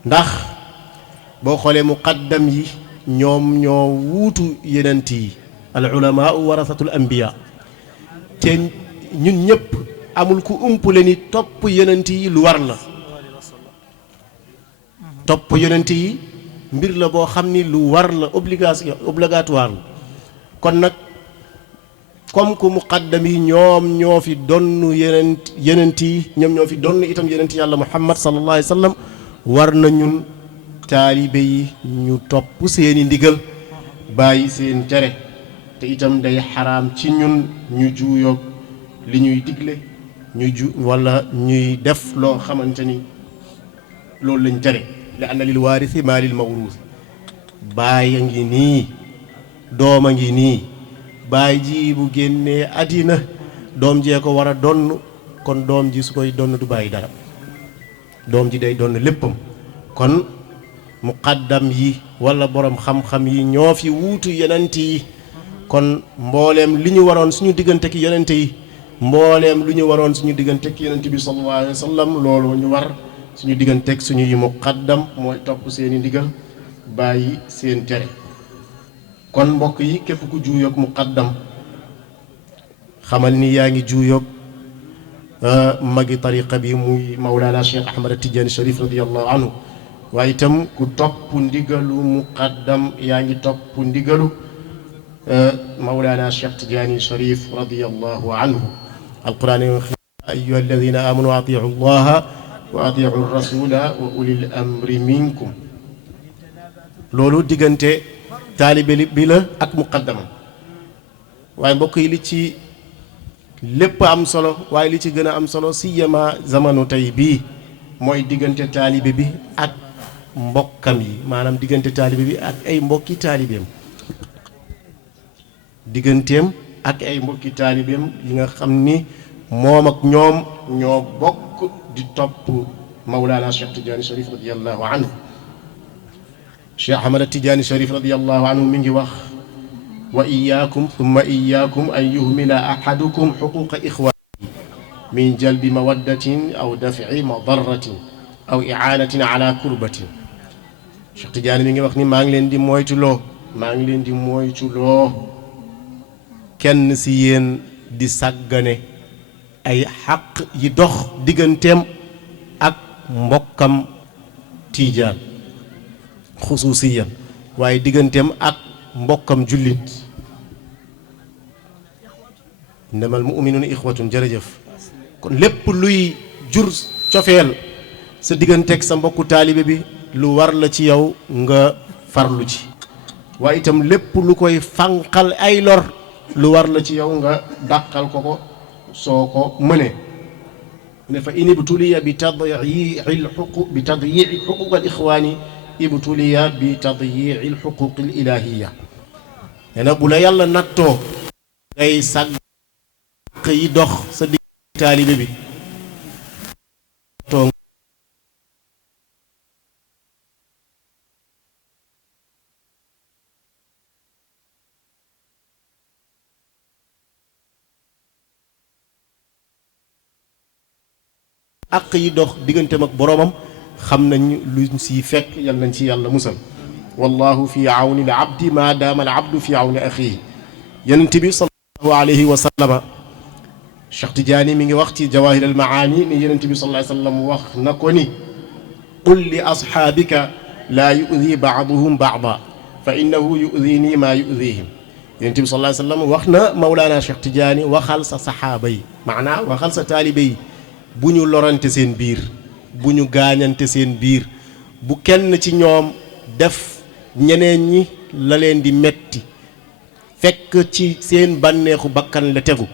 ndax boo xoolee muqaddam yi ñoom ñoo wuutu yenent yi al ulamaa warasatul anbiya te ñun ñëpp amul ku umpule ni topp yenent yi lu war la topp yenent yi mbir la boo xam ni lu war la obligatoire la kon nag comme que muqaddam yi ñoom ñoo fi donn yenent yi ñoom ñoo fi donn itam yenent yàlla muhammad sallallahu alayhi wa sallam war na ñun taalibe yi ñu topp seeni ndigal bàyyi seen tere te itam day xaraam ci ñun ñu juuyoog li ñuy digle wala ñuy def loo xamante ni loolu lañ tere li anna lil waarisi maa lil mawruus baay a ngi nii doom a ngi nii baay ji bu génnee àddina doom jee ko war a donn kon doom ji su koy donn du bàyyi dara doom ji day donn léppam kon muqaddam yi wala borom xam-xam yi ñoo fi wuutu yonent yi kon mbooleem li ñu waroon suñu diggante ki yonent yi mbooleem lu ñu waroon suñu diggante ki yonent bi sallallahu alayhi wa sallam loolu ñu war suñu digganteeg suñuy muqaddam mooy topp seeni ndigal bàyyi seen tere kon mbokk yi képp ku juuyoog muqaddam xamal ni yaa ngi juuyoog magi tariqa bi muy Mawlana Cheikh Ahmad Tidiane Cherif radiyallahu anhu waaye itam ku topp ndigalu muqaddam yaa ngi topp ndigalu Mawlana Cheikh Tidiane Cherif radiyallahu anhu alquran yi ayyuha alladina amanu atiu llaha wa atiu rasula wa ulil amri minkum loolu diggante taalibe bi la ak muqaddama waaye mbokk yi li ci lépp am solo waaye li ci gën a am solo siyama zamanu tey bii mooy diggante taalibe bi ak mbokkam yi maanaam diggante taalibe bi ak ay mbokki taalibeem digganteem ak ay mbokki taalibeem yi nga xam ni moom ak ñoom ñoo bokk di topp Mawlana Cheikh Tidiane Cherif radiyallahu anhu Cheikh Ahmad Tidiane Cherif radiyallahu anhu mi ngi wax wa iyaakum thumma iyaakum an yuhmila ahadukum xuquqa ixwanihi min jalbi mawaddatin aw dafci madaratin aw iaanatin ala kurbatin Cheikh Tidiane mi ngi wax ni maa ngi leen di moytuloo kenn si yéen di sàggane ay xaq yi dox digganteem ak mbokkam Tidiane xusuusiyan waaye digganteem ak mbokkam jullit innamal mu'minuuna ixwatun jërëjëf kon lépp luy jur cofeel sa digganteeg sa mbokku taalibe bi lu war la ci yow nga farlu ci waaye itam lépp lu koy fànqal ay lor lu war la ci yow nga dàqal ko soo ko mënee ne fa in ibtuliya bi tadyi'i xuquq al ixwaani ibtuliya bi tadyi'i al xuquq al ilahiyya nee na bu la yàlla nattoo ngay sàgg yi dox sa digg taalibe bi àq yi dox digganteem ak boroomam xam nañ luñ siy fekk yal nañ ci yàlla musal wallahu fi awni al abdi ma daama al abdu fi awni axihi yonent bi sallallahu alayhi wa sallama Cheikh Tidiane mi ngi wax ci jawahir al maani ni yonent bi sallallahu alayhi wa sallam wax na ko ni qul li asxaabika laa yudi baaduhum baada fa innahu yudini maa yudihim yonent bi sallallahu alayhi wa sallam wax na Mawlana Cheikh Tidiane waxal sa saxaaba yi maanaa waxal sa taalibe yi bu ñu lorante seen biir bu ñu gaañante seen biir bu kenn ci ñoom def ñeneen ñi la leen di metti fekk ci seen bànneexu bakkan la tegu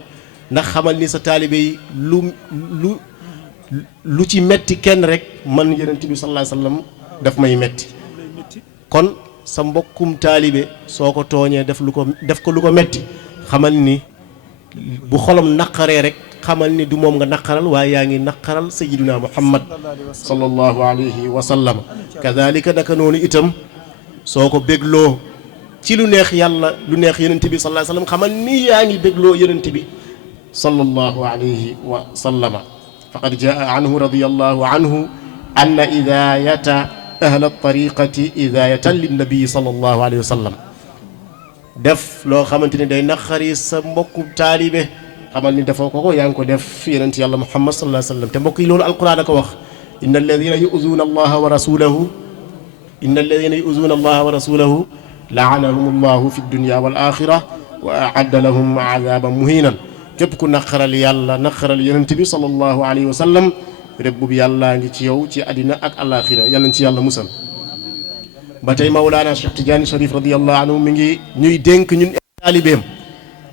ndax xamal ni sa taalibe yi lu ci metti kenn rek man yonent bi sallallahu alayhi wasallam daf may metti kon sa mbokkum taalibe soo ko tooñee def ko lu ko metti xamal ni bu xolam naqaree rek xamal ni du moom nga naqaral waaye yaa ngi naqaral sayyiduna muhammad sallallahu alayhi wa sallam kadhalika naka noonu itam soo ko bégloo ci lu neex yàlla lu neex yonent bi sallallahu alayhi wa sallam xamal ni yaa ngi bégloo yonent bi sallallahu alayhi wa sallama faqad jaa anhu radiyallahu anhu anna idayata ahla tariqati idayatan linnabii sallallahu alayhi wa sallam def loo xamante ni day naqari sa mbokku taalibe xamal ni defoo ko yaa ngi ko def yonent yàlla muhammad sallallahu alayhi wa sallam te mbokk yi loolu alquran a ko wax inna alladina yu'zuuna allaha wa rasulahu inna alladina yu'zuuna allaha wa rasulahu la'anahum allahu fi dunya wal axira wa a'adda lahum adaban muhinan képp ku naqaral yàlla naqaral yonent bi sallallahu alayhi wa sallam rëbb bi yàllaa ngi ci yow ci àddina ak alaxira yàlla ci yàlla musal ba tey Mawlana Cheikh Tidiane Cherif radiyallahu anhu mi ngi ñuy dénk ñun taalibeem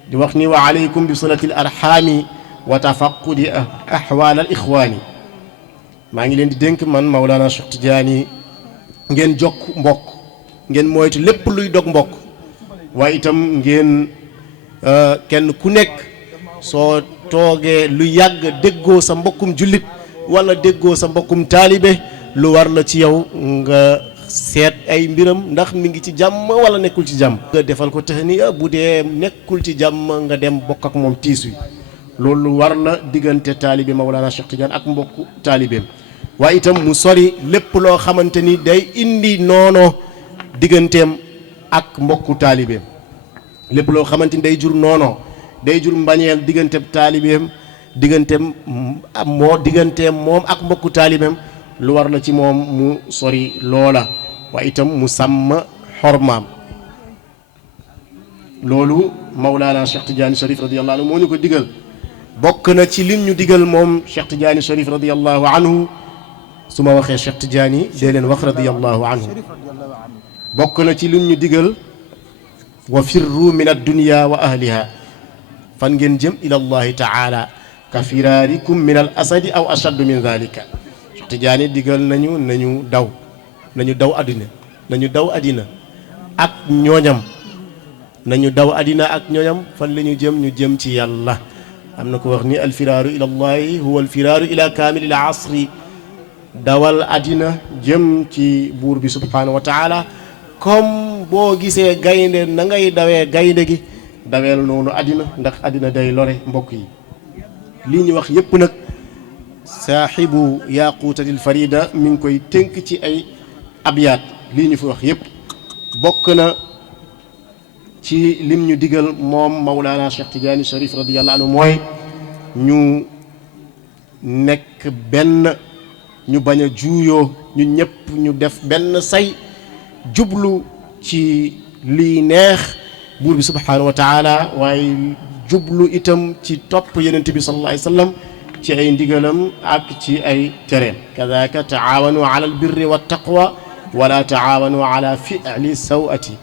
di wax ni wa alaykum bi silati al arhami wa tafaqudi ahwal al ixwaani maa ngi leen di dénk man Mawlana Cheikh Tidiane ngeen jokk mbokk ngeen moytu lépp luy dog mbokk waaye itam ngeen kenn ku nekk soo toogee lu yàgg déggoo sa mbokkum jullit wala déggoo sa mbokkum taalibe lu war la ci yow nga seet ay mbiram ndax mi ngi ci jàmm wala nekkul ci jàmm nga defal ko tahniya bu dee nekkul ci jàmm nga dem bokk ak moom tiis wi loolu war la diggante taalibe Mawlana Cheikh Tidiane ak mbokku taalibeem waaye itam mu sori lépp loo xamante ni day indi noono digganteem ak mbokku taalibeem lépp loo xamante ni day jur noono day jur mbañeel digganteem taalibeem digganteem moom ak mbokku taalibeem lu war la ci moom mu sori loola waaye itam mu sàmm xormaam loolu Mawlana Cheikh Tidiane Cherif radiyallahu anhu moo ñu ko digal bokk na ci lim ñu digal moom Cheikh Tidiane Cherif radiyallahu anhu su ma waxee Cheikh Tidiane dee leen wax radiyallahu anhu bokk na ci lim ñu digal wa firru min ad-dunya wa ahliha fan ngeen jëm ila allahi taala ka firaarikum min al asadi aw ashaddu min dhalika Cheikh Tidiane digal nañu daw àddina nañu daw àddina ak ñooñam nañu daw àddina ak ñooñam fan la ñu jëm ci yàlla am na ko wax ni alfiraaru ila allahi huwa alfiraaru ila kaamilil asri dawal àddina jëm ci buur bi subhanahu wa taala comme boo gisee gaynde na ngay dawee gaynde gi daweel noonu àddina ndax àddina day lore mbokk yi lii ñu wax yépp nag saaxibu yaquutatil farida mi ngi koy tënk ci ay abyaat lii ñu fi wax yépp bokk na ci lim ñu digal moom Mawlana Cheikh Tidiane Cherif radiyallahu anhu mooy ñu nekk benn ñu bañ a juuyoo ñu ñëpp ñu def benn say jublu ci lii neex buur bi subhanahu wa taala waaye jublu itam ci topp yonent bi sallallahu alayhi wa sallam ci ay ndigalam ak ci ay tereem kadaka taawanu ala albirri wa taqwa wala taawanu ala fi'li sawati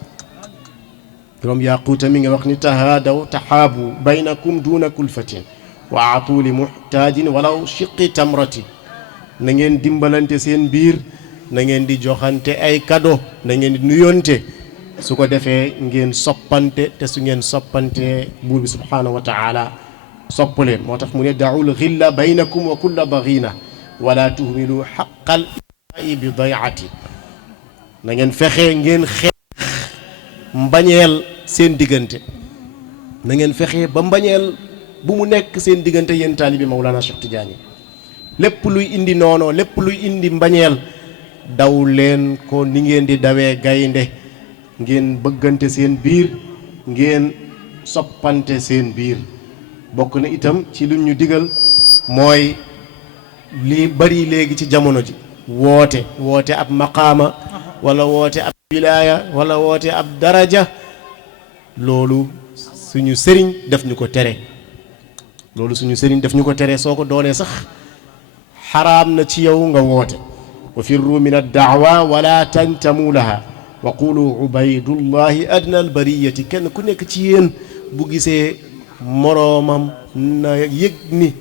borom yaquuta mi nga wax ni tahaadaw taxaabu baynakum duna kulfatin wa aatu li muhtaajin walaw shiqqi tamrati na ngeen dimbalante seen biir na ngeen di joxante ay cadeau na ngeen di nuyonte su ko defee ngeen soppante te su ngeen soppante buur bi subhaanahu wa taala sopp leen moo tax mu ne daawul xilla baynakum wa kulla baghina wala tuhmilu xaqal i bi dayati na ngeen fexe ngeen xeex mbañeel seen diggante na ngeen fexe ba mbañeel bu mu nekk seen diggante yéen taalibi Mawlana Cheikh Tidiane lépp luy indi noonoo lépp luy indi mbañeel daw leen ko ni ngeen di dawee gaynde ngeen bëggante seen biir ngeen soppante seen biir bokk na itam ci lu ñu digal mooy li bari léegi ci jamono ji woote ab maqaama wala woote ab wilaaya wala woote ab daraja loolu suñu sëriñ def ñu ko tere soo ko doonee sax xaraam na ci yow nga woote wa firru min ad-da'wa wala tantamu laha wa qulu ubaydullahi adna albariyati kenn ku nekk ci yéen bu gisee moroomam na yëg ni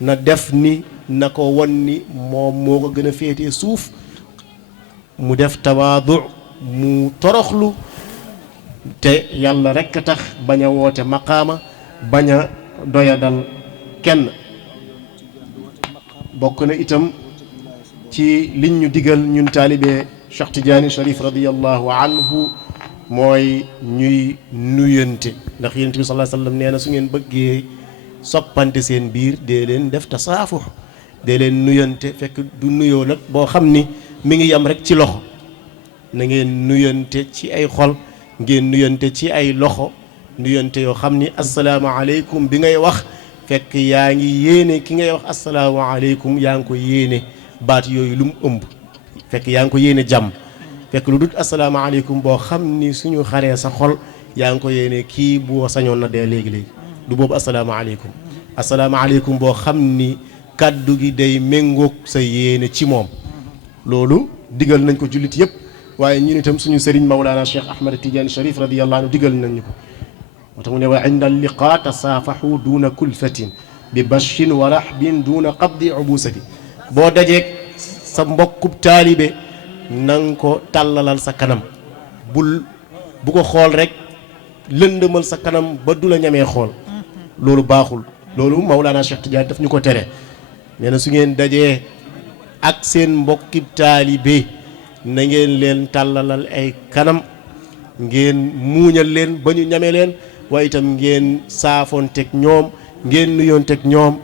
na def ni na ko won ni moom moo ko gën a féetee suuf mu def tawaadu mu toroxlu te yàlla rekk tax bañ a woote maqaama bañ a doyadal kenn bokk na itam ci liñ ñu digal ñun taalibe Cheikh Tidiane Cherif radiyallahu anhu mooy ñuy nuyante ndax Yonent bi sallallahu alayhi wa sallam nee na su ngeen bëggee soppante seen biir dee leen def tasaafuh dee leen nuyante fekk du nuyoo nag boo xam ni mi ngi yam rek ci loxo na ngeen nuyante ci ay xol ngeen nuyante ci ay loxo nuyante yoo xam ni asalaamaaleykum bi ngay wax fekk yaa ngi yéene ki ngay wax asalaamaaleykum yaa ngi ko yéene baat yooyu lu mu ëmb fekk yaa ngi ko yéene jàmm fekk lu dut asalaamaaleykum boo xam ni suñu xaree sa xol yaa ngi ko yéene kii boo sañoon na dee léegi-léegi du boobu asalaamaaleykum boo xam ni kàddu gi day méngoog sa yéene ci moom loolu digal nañ ko jullit yëpp waaye ñun itam suñu sëriñ Mawlana Cheikh Ahmad Tidiane Cherif radiyallahu anhu digal nañ ñu ko moo tax mu ne wa inda alliqa tasaafaxu duuna kulfatin bi bashin wa rahbin duuna qabdi ubusati boo dajeeg sa mbokkub taalibe nang ko tàllalal sa kanam bu ko xool rek lëndëmal sa kanam ba du la ñamee xool loolu baaxul loolu Mawlana Cheikh Tidiane daf ñu ko tere nee na su ngeen dajee ak seen mbokkib taalibe na ngeen leen tàllalal ay kanam ngeen muuñal leen ba ñu ñame leen waaye itam ngeen saafoonteeg ñoom ngeen nuyoonteeg ñoom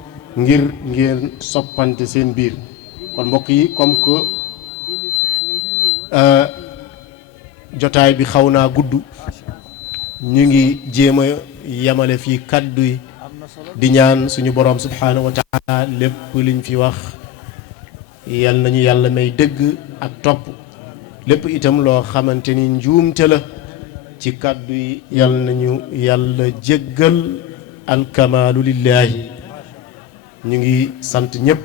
ngir ngeen soppante seen biir kon mbokk yi comme que jotaay bi xaw naa gudd ñu ngi jéem a yemale fii kaddu yi di ñaan suñu borom subhaanahu wa taala lépp liñ fi wax yal nañu yàlla may dëgg ak topp lépp itam loo xamante ni njuumte la ci kaddu yi yal nañu yàlla jéggal alkamaalu lillaahi ñu ngi sant ñëpp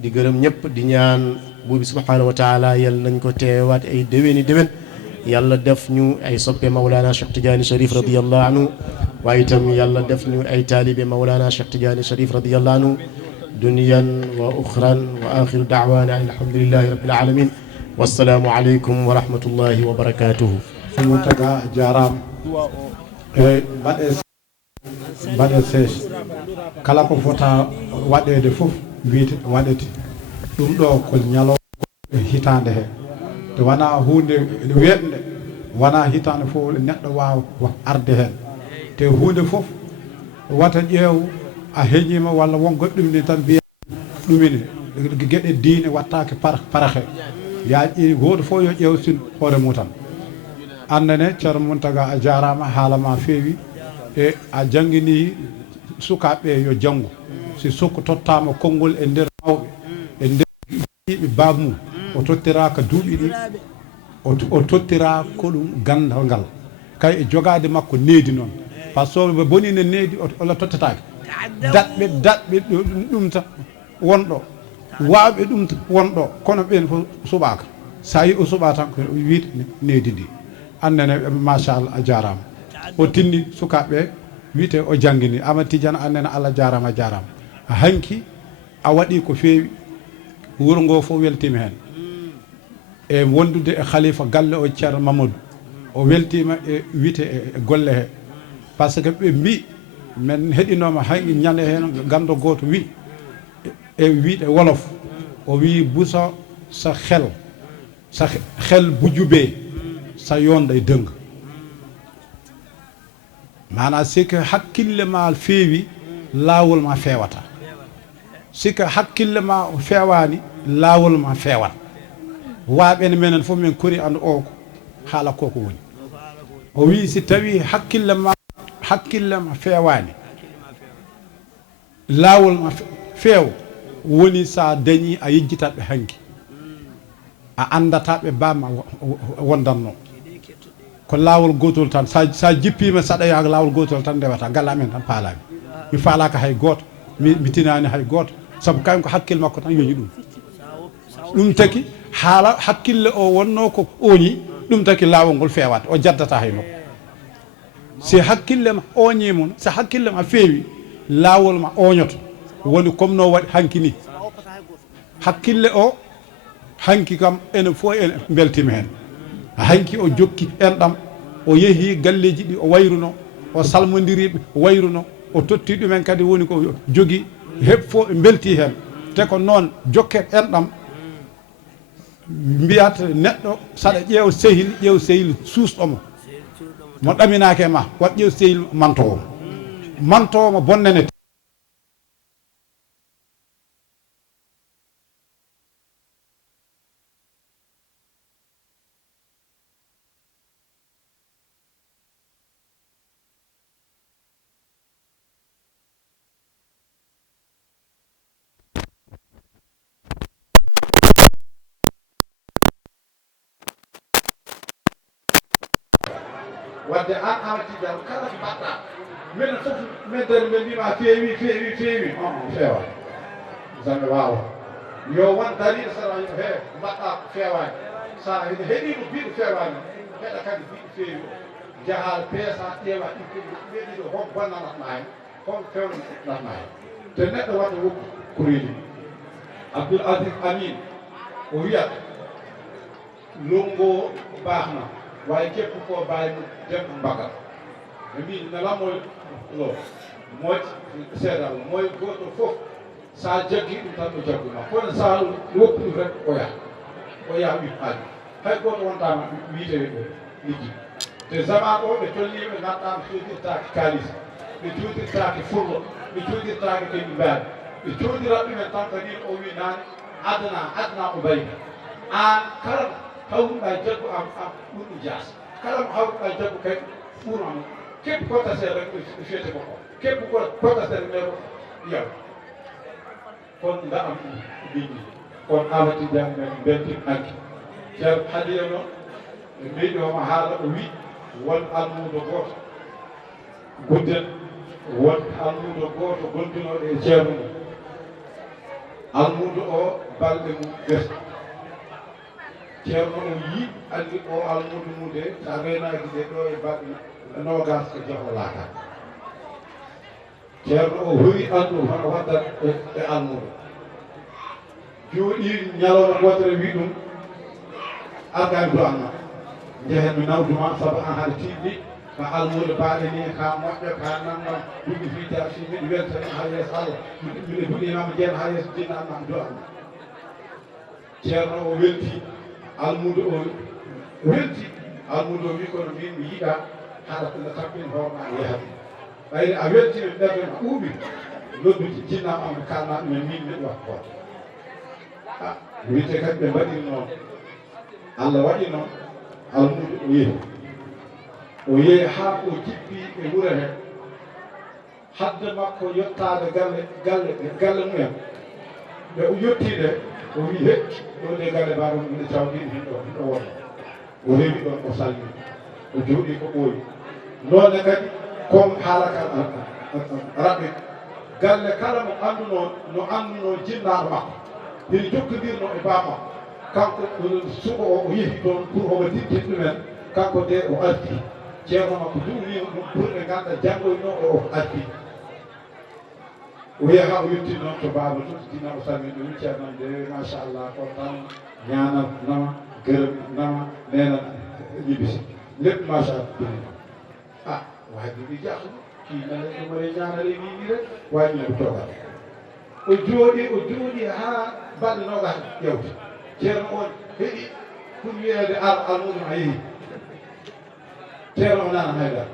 di gërëm ñëpp di ñaan buur bi subhaanahu wa taala yal nañ ko teewaat ay déwéni déwén yàlla def ñu ay soppe Mawlana Cheikh Tidiane Cherif radiyallahu anhu waaye itam yàlla def ñu ay taalibe Mawlana Cheikh Tidiane Cherif radiyallahu anhu duniyan wa uxran wa axiru daawaana an alhamdulillahi rabbil alamin wassalaamu aleykum wa rahmatullahi wa barakatuhu suñu taga jaaraam e mbaɗe sees kala ko fota waɗede fof wiite waɗete ɗum ɗo ko ñalo hitande he te wona hunde weɗnde wona hitande fof neɗɗo wawa arde hen te hunde fof wata ƴeew a heeñima walla won goɗɗum ni tan mbiya ɗumine gueɗe diine wattake parahe ya goto fof yo ƴeew sin hoore mum tan annene ceerno Mountaga a jarama haalama feewi e a jangguini sukaɓe yo janggu si sukku tottama konngol e nder mawɓe e nder yiɓe baaba mum o tottiraka duuɓi ɗi o tottira ko ɗum gandal ngal kay e jogade makko needi noon par ce que so bonino needi ola tottatake daɗɓe ɗum ta wonɗo wawɓe ɗum wonɗo kono ɓen fof suɓaka sa yi o suɓa tan ko wiide needi ndi annene machallah a jarama o tinni sukaɓe wiyete o jangini Amadou Tidiane annene Allah jarama jarama hanki a waɗi ko feewi wuro ngo fof weltima hen e wondude e khalifa galle o ceerno Mamadou o weltima e wite e golle he par ce que ɓe mbi men heɗinoma hay ñande hen gando goto wi e wiide wolof o wi buso sa xel bu jubee sa yoon day dëng maanaam c'est que hakkille ma feewi laawol ma feewata c'est que hakkille ma feewaani laawol ma feewat waaɓene menen fof min kori andu o ko haala koko woni o wi si tawi hakkille ma feewaani laawol ma feew woni sa dañi a yejjitaɓe hanki a andataɓe bamma wondanno ko laawol gotol tan sa jippima saɗa yaha laawol gotol tan ndewata galla men tan paalami mi faalaka hay goto mi tinani hay goto saabu kayen ko hakkille makko tan yoñi ɗum taki haala hakkille o wonno ko oñi ɗum taki laawol ngol fewat o jaddata hay nokku si hakkille ma oñimon so hakkille ma feewi laawol ma oñoto woni comme no waɗi hanki ni hakkille o hanki kam ene fof ene beltima hen hanki o jokki enɗam o yeehi galleji ɗi o wayruno o salmodiriɓe o wayruno o totti ɗumen kadi woni ko jogui heɓ fof ɓe belti hen te ko noon jokke enɗam mbiyata neɗɗo saɗa ƴeew sehil suusɗomo mo ɗaminake e ma wat ƴeew sehil mantowomo bonnene wadde an Amadou Tidiane kala ko mbaɗɗa minen fof meddere men mbima feewi feewa zanne wawa yo won dalil saɗa he mbaɗɗa ko fewani sa heeɗimo mbiɗo fewani heɗa kadi mbiɗo feewi jahal peesa ƴeewa ɗiɗo hon bonnanatma hen hon fewnanatma hen te neɗɗo waɗa woppu ko reeli Abdoul Aziz Amin o wiyat longo baxna waaye képp koo bàyyi mu dem mbagal ɓe mbi nelamoy lo moƴ seedal mooy goto fof sa jaggi ɗum tan ɗo jagguma kono sa woppi ɗum rek o yaha wi haaji hay goto wontama wiitewe ɗo liggi te zaman o ɓe tolniɓe ganduɗa ɓe codirtaki kalis ɓe codirtaki furlo ɓe codirtaki keɓi mbaari ɓe codirat ɗumen tan kadi o wi nane adna o bayka an kala hawruɗa jaggu am ɓurɗo jaas kala mo hawruɗa jaggu kadi ɓuurano kebbi kotasere rek ɗo fiyete ko kebbi kotasere nde ko yaw kono ngaɗam bindi kono Amadou Tidiane men beltin hanki ceerno haadiye noon ɓe mbiɗoma haala o wi won almudo goto gunden won almudo goto gondinoɗo e ceerno mum almudo o balɗe mum gesa ceerno o yi andi o almudo mude sa renaki de ɗo e balɗe nogas ko jaho laaka ceerno o hori andu hono waddat e almudo jooɗi ñalawma gotere wi ɗum argani do anma jehen mi nawduma saabu an haɗa tiɗɗi ka almudo baaɗe ni ka moƴƴo ka nanɗam duɗi fiita si miɗi weltani ha yeeso Allah miɗe huɗinama jeena ha yeeso dinna annam do anma ceerno o welti almudo o welti almudo wi kono min mi yiɗa haɗa ko tampini hoorema yehata ɓayde a weltimi ɓerde ma ɓuuɓi noddude jinnam am kalna ɗumen min miɗo wat goto wiite kadi ɓe mbaɗiri noon Allah waɗi noon almudo o yeehi ha o jippi e wuuro he hadde makko yettade galle mumen ɓe o yettide o wi he ɗo de galle mbaɗo mine cawdini hin ɗo wonno o rewi ɗon o salmi o jooɗi ko ɓooyi noone kadi comme haalaka raɓɓe galle kala mo anduno jinnaɗo makko hino jokkodirno e bammakko kanko suko o yeehi toon pour omo dirtin ɗumen kanko de o arti ceerno makko duuni ɗum ɓurɓe ngannda janngoyno o addi o wiya ha o yetti noon to baaba to dina o salmin ɗum ceerno de machallah kontaan ñaanal nama gërëm nama neena ñibbisi lépp machallah dini ah waaye bi bi jaaxle kii nane ɗo mare ñaanale ni rek waaye ñu ne ko toogal o jooɗi haa balɗe noogas ƴewte ceerno on heɗi pour wiyeede almuɗum a yehi ceerno o nana haydara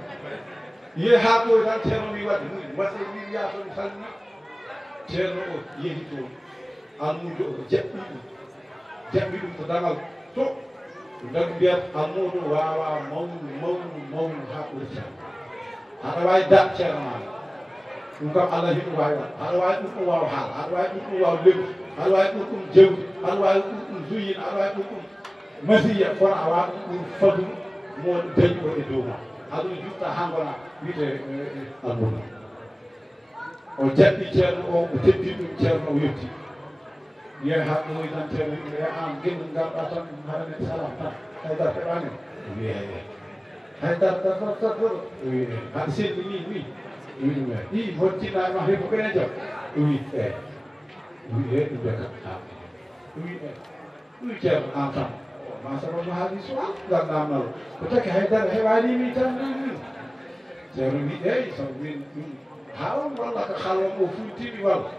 yiye haa ɓoy tan ceerno wi wadde muɗi waɗe min yaato mi salmi ceerno o yehi toon almudo o jaɓɓi ɗum to damal to ndagu mbiyat almudo waawa mawnu haa ɓuri ceerno aɗa waawi da ceerno maɗa ɗum kam Allah hiɗum waawi waɗ aɗa waawi ɗum ɗum waawa haala aɗa waawi ɗum ɗum waawa lemu aɗa waawi ɗum ɗum jewdi aɗa waawi ɗum ɗum zuyin aɗa waawi ɗum ɗum masiya kono a waawi ɗum ɗum fadum mo dañi o e dow ma aɗum jutta haa ngona wiyete almudo o jaɓɓi ceerno o o teddi ɗum ceerno o yetti wiye haa ɗoyi tan ceerno wiye an gendum garɗa tan haɗane salam tan haydara heɓani o wiye haydara o wiye haɗa selli ni wi ɗum ɗi hottinama heko ɓene jam wi ɗum ɓe kam wi ceerno an tan ma sababu haali suwal gandamnal ko taki haydara heɓanimi tan ceerno wi eyi sabu min ɗum haa on walla ko halwon o fultiɓi walla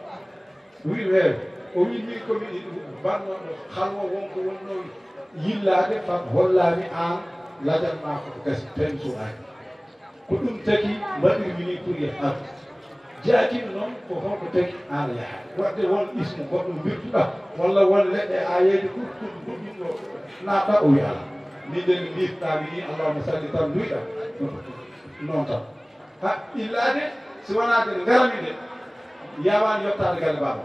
wi weewe o wi min komi bannoɗo halwo wonko wonno yillade fat hollami an lajanma koko gasi ten suwaki ko ɗum taki mbaɗirmi ni pour yeh arde jaatino noon ko honko taki an yaha wadde won ismu goɗɗum mbirtuɗa walla won leɗɗe ayeede goɗɗumɗo naata o wi ala min de mi mbirtami ni allahuma salli tan duyɗa noon tan ha illade si wonade ngarami de yawani yettade galle baba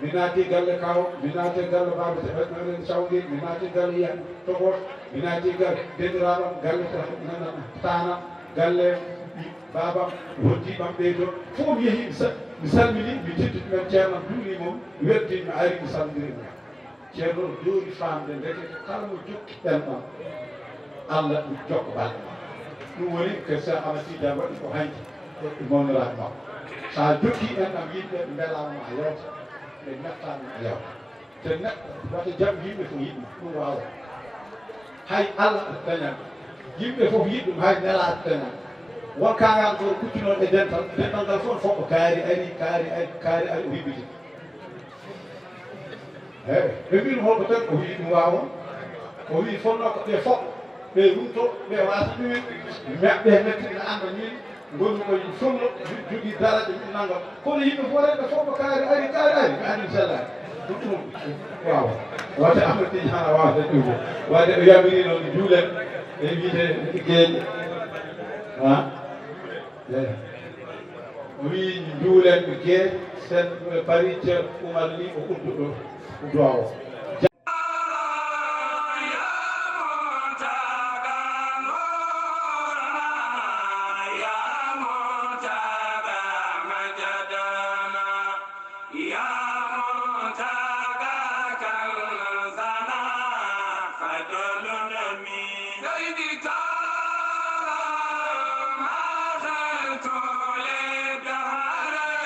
mi naati galle kaw mi naati galle baba teɓeɗoɗen sawdi mi naati galle yiyan togot mi naati galle deniraɓam galle tanam galle babam hoddiɓam ɓeydo fof mi yeehi mi salmini mi tedditi men ceerno duuni mom mi weddi mi ari mi salmiri mum ceerno joni famde ndekete kala mo jokki ɗenɗon Allah ɗum jokko balɗe ma ɗum woni que sa amatida waɗi ko hanki e mawniraɓe makko sa jokki ɗenɗam yimɓe ɓe mbelama a yewta ɓe mettama a yewta te neɗɗo wata jaam yimɓe fof yiɗma ɗum wawa hay Allah dañan yimɓe fof yiɗɗum hay nelaɗo dañan won kangal ko kuccinoɗo e dental ngal fof foɓɓo kaari ari o hibbiti eyyi ɓe mbino holko tan o wi ɗum wawa o wi fonno ko ɓe foɓɓo ɓe rumto ɓe wasa ɗumen ɓe mettiɗe anda min gonmi ko fonno jogui daraja min naggam kono yimɓe fof renɓe foɓɓo kaari ari mi andi sellani ɗum wawa wadde amadou hana wawde ɗum wadde o yamiri noon juulen e wiite gueeƴe ha o wi juulen ɓe gueeƴe sen paari ceerno Oumar Ly o udduɗo duwaw o